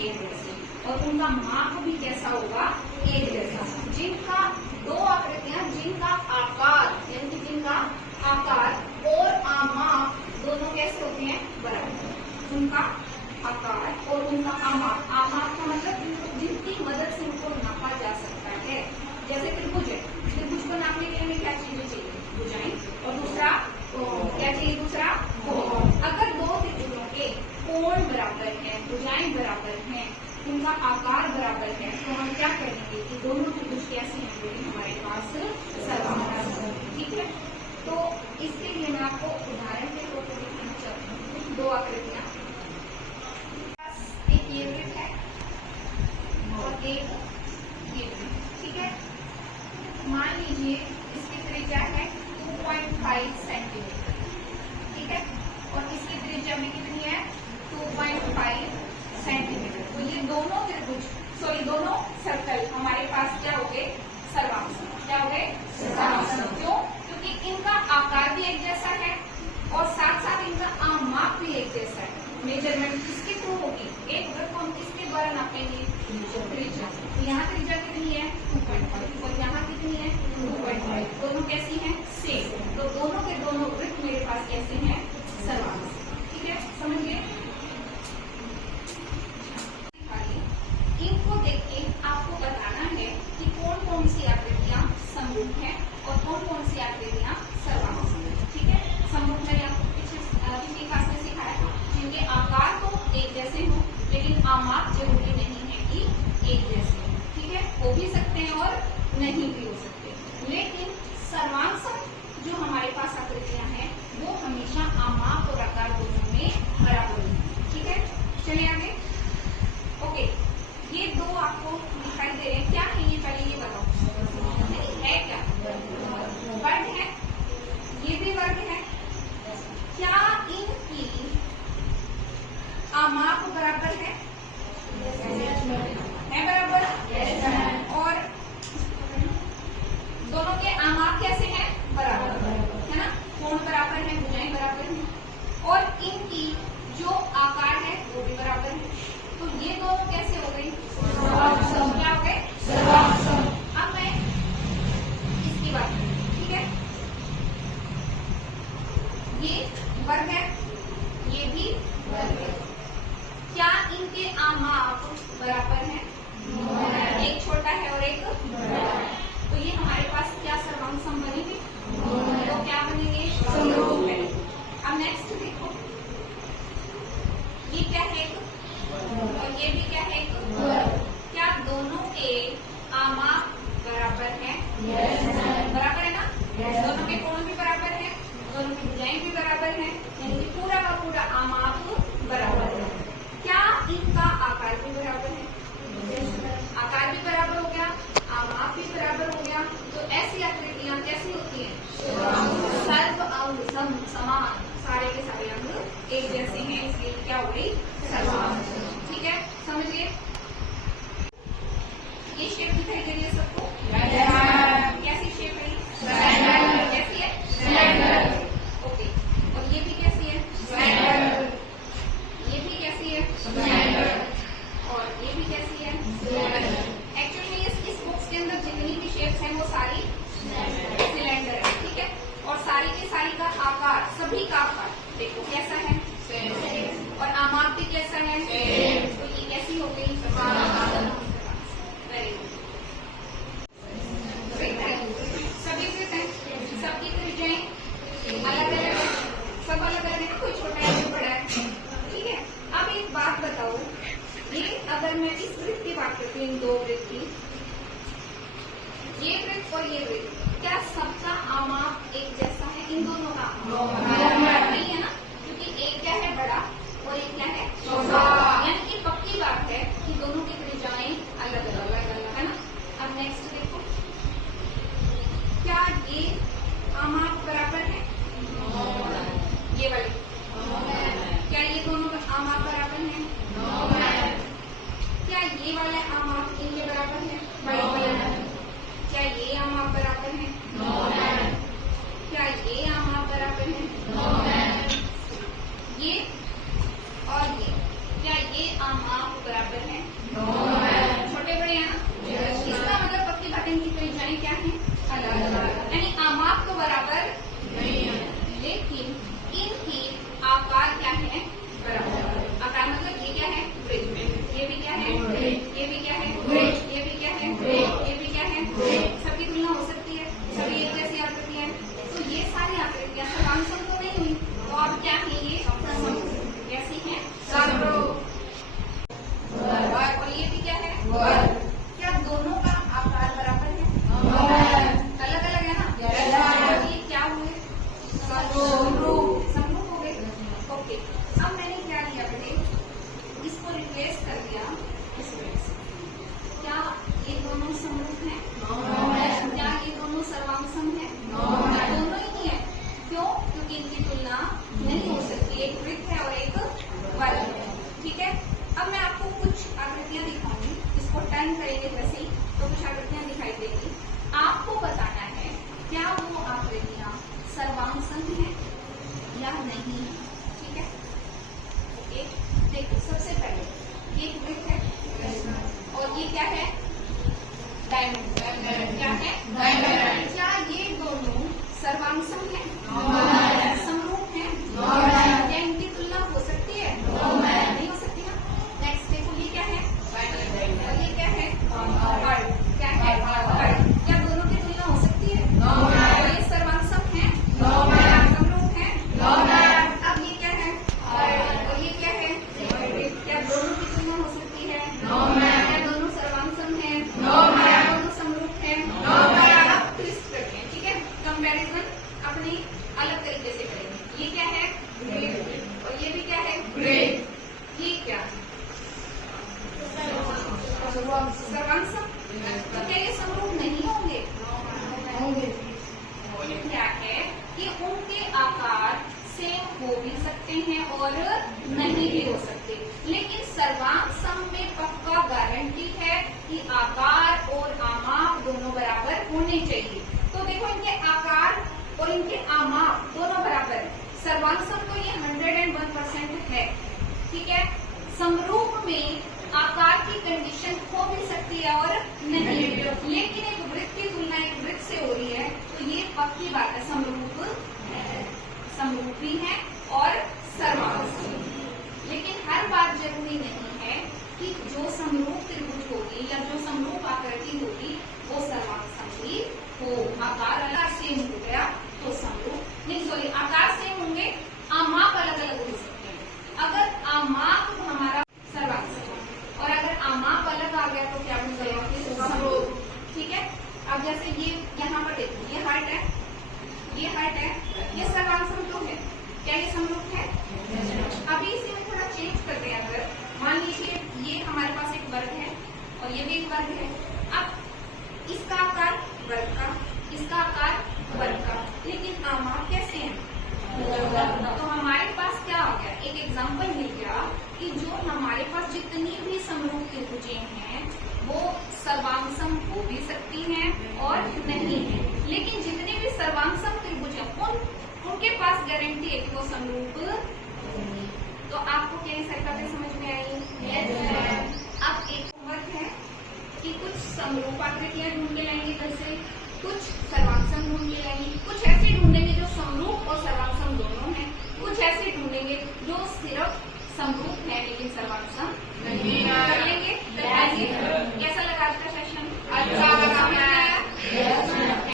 एक जैसे, और उनका माप भी कैसा होगा, एक जैसा। जिनका दो आकृतियां जिनका आकार यानी कि जिनका आकार और आमाप दोनों कैसे होते हैं, बराबर। उनका आकार और उनका आमाप, आमाप का मतलब जिनकी मदद से उनको नापा जा सकता है। जैसे त्रिभुज है, त्रिभुज को नापने के लिए हमें क्या चीजें चाहिए, भुजाएं, और दूसरा क्या चाहिए, दूसरा कोण। अगर दो त्रिभुजों के कोण बराबर है, भुजाएं बराबर हैं, उनका आकार बराबर है, तो हम क्या करेंगे कि दोनों त्रिभुज कैसे होंगे, हमारे पास सर्वांग होंगे। ठीक है, तो इसके लिए मैं आपको उदाहरण के तौर पर दिखाना चाहती हूँ दो आकृतियां। एक ये वृत्त है और एक ये वृत्त। ठीक है, मान लीजिए इसकी त्रिज्या है 2.5 सेंटीमीटर। ठीक है, और इसकी त्रिज्या में कितनी है, 2.5 सेंटीमीटर। तो ये दोनों त्रिभुज दोनों सर्कल हमारे पास क्या हो गए, सर्वांग। क्या हो गए, सर्वांग। क्यों, क्योंकि इनका आकार भी एक जैसा है और साथ साथ इनका आमाप भी एक जैसा है। मेजरमेंट किसके थ्रू होगी, एक वृत्त को हम किसके द्वारा नापेंगे, त्रिज्या। तो यहाँ त्रिज्या कितनी है, 2.5, और यहाँ कितनी है, 2.5। दोनों कैसी हैं, सेम। तो दोनों के दोनों वृत्त मेरे पास कैसे हैं, सर्वांग। ठीक है, समझिए। इनको देख के आपको बताना है कि कौन कौन सी आकृतियां समरूप हैं और कौन कौन सी आकृतियां सर्वांग हैं। ठीक है, समरूप मैंने आपको पिछली क्लास में सिखाया था, जिनके आकार तो एक जैसे हो लेकिन आमाप जरूरी नहीं है कि एक जैसे हो। ठीक है, हो भी सकते हैं और नहीं भी हो सकते, लेकिन सर्वांग जो हमारे पास आकृतियां हैं वो हमेशा आमाप और आकार दोनों में बराबर होगी। ठीक है, चलिए आगे। ओके, ये दो आपको दिखाई दे रहे हैं, क्या है ये, पहले ये बताओ। नहीं है क्या, वर्ग है, ये भी वर्ग है। क्या इनकी आमाप बराबर है बराबर, और दोनों के आमाप कैसे हैं, बराबर है ना, कोण बराबर है, भुजाएं बराबर हैं, और इनकी जो आकार है वो भी बराबर है। तो ये दोनों कैसे हो गई, क्या हो गए, अब मैं इसकी बात करूँ। ठीक है, ये वर्ग है, ये भी वर्ग है। क्या इनके आमाप बराबर हैं, एक छोटा है और एक बड़ा है, तो ये हमारे पास क्या सर्वांग सम बनेंगे, तो क्या बनेंगे, समरूप है। अब नेक्स्ट देखो, ये क्या है, और ये भी क्या है, क्या दोनों के आमाप बराबर हैं, बराबर है ना, दोनों के कोण भी बराबर हैं, दोनों की भुजाएं भी बराबर हैं, यानी कि पूरा का पूरा आमाप बराबर है। क्या इनका आकार भी बराबर है, आकार भी बराबर हो गया, आमाप भी बराबर हो गया। तो ऐसी आकृतियां कैसी होती हैं, सर्व अंग समान, सारे के सारे अंग एक जैसे हैं, इसलिए क्या हो गई, सर्वांग। ठीक है, समझिए। ये शेप दिखाई दे रही है सबको, कैसी शेप है, कैसी है, ओके, और ये भी कैसी है, ये भी कैसी है, और ये भी कैसी है। एक्चुअली इस बुक्स के अंदर जितनी भी शेप्स हैं वो सारी सिलेंडर है। ठीक है, और सारी की सारी का आकार, सभी का आकार देखो कैसा है, और आमाप भी कैसा है, तो ये कैसी हो गई, वेरी गुड। सभी वृत्त हैं, सबकी त्रिज्याएं अलग अलग है, सब अलग अलग है, कोई छोटा है कोई बड़ा है। ठीक है, अब एक बात बताओ, ये अगर मैं इस वृत्त की बात करती हूँ, इन दो वृत्त की, ये वृत्त और ये वृत्त, क्या सबका आमाप एक जैसा है, इन दोनों का नहीं है ना, क्योंकि एक क्या है, बड़ा, और एक क्या है, छोटा। यानी कि पक्की बात है कि दोनों की त्रिज्याएं अलग अलग है ना। अब नेक्स्ट देखो, क्या ये आमाप बराबर है, ये वाले, क्या ये दोनों का आमाप बराबर है, क्या ये वाला आमाप इनके बराबर है, क्या ये आमाप बराबर है, क्या ये आमाप बराबर है, ये और ये सकते, लेकिन सर्वांग सम में पक्का गारंटी है कि आकार और आमाप दोनों बराबर होने चाहिए। तो देखो इनके आकार और इनके आमाप दोनों बराबर है। सर्वांग सम तो ये 101% है, ठीक है। समरूप में आकार की कंडीशन हो भी सकती है और नहीं, लेकिन एक वृत्त की तुलना एक वृत्त से हो रही है तो ये पक्की बात है, समरूप है, समरूपी है और सर्वांग सम। लेकिन हर बात जरूरी नहीं है कि जो समरूप त्रिभुज होगी या जो समरूप आकृति होगी वो सर्वांग सम ही हो। आकार अलग सेम हो गया तो समरूप नहीं, सॉरी आकार सेम होंगे, आमाप अलग अलग हो सकते हैं। अगर आमाप हमारा सर्वांग सम और अगर आमाप अलग आ गया तो क्या बन जाएगा, समरूप, ठीक है। अब जैसे ये यहाँ पर देखो, ये हाइट है, ये हाइट है, ये सर्वांग सम तो है, क्या ये समरूप है? अभी इसे हम थोड़ा चेंज करते हैं। अगर मान लीजिए ये हमारे पास एक वर्ग है और ये भी एक वर्ग है, अब इसका आकार वर्ग का, इसका आकार वर्ग का, लेकिन आमाप कैसे हैं? तो हमारे पास क्या हो गया, एक एग्जांपल मिल गया कि जो हमारे पास जितनी भी समरूप त्रिभुजें हैं वो सर्वांग सम हो भी सकती हैं और नहीं है, लेकिन जितने भी सर्वांग सम त्रिभुज हैं उनके पास गारंटी है कि वो समरूप। तो आपको क्या सारी बातें समझ में आई? अब एक होमवर्क है कि कुछ समरूप आकृतियां ढूंढ के लाएंगे, जैसे कुछ सर्वांग सम ढूंढ के लाएंगे, कुछ ऐसे ढूंढेंगे जो समरूप और सर्वांग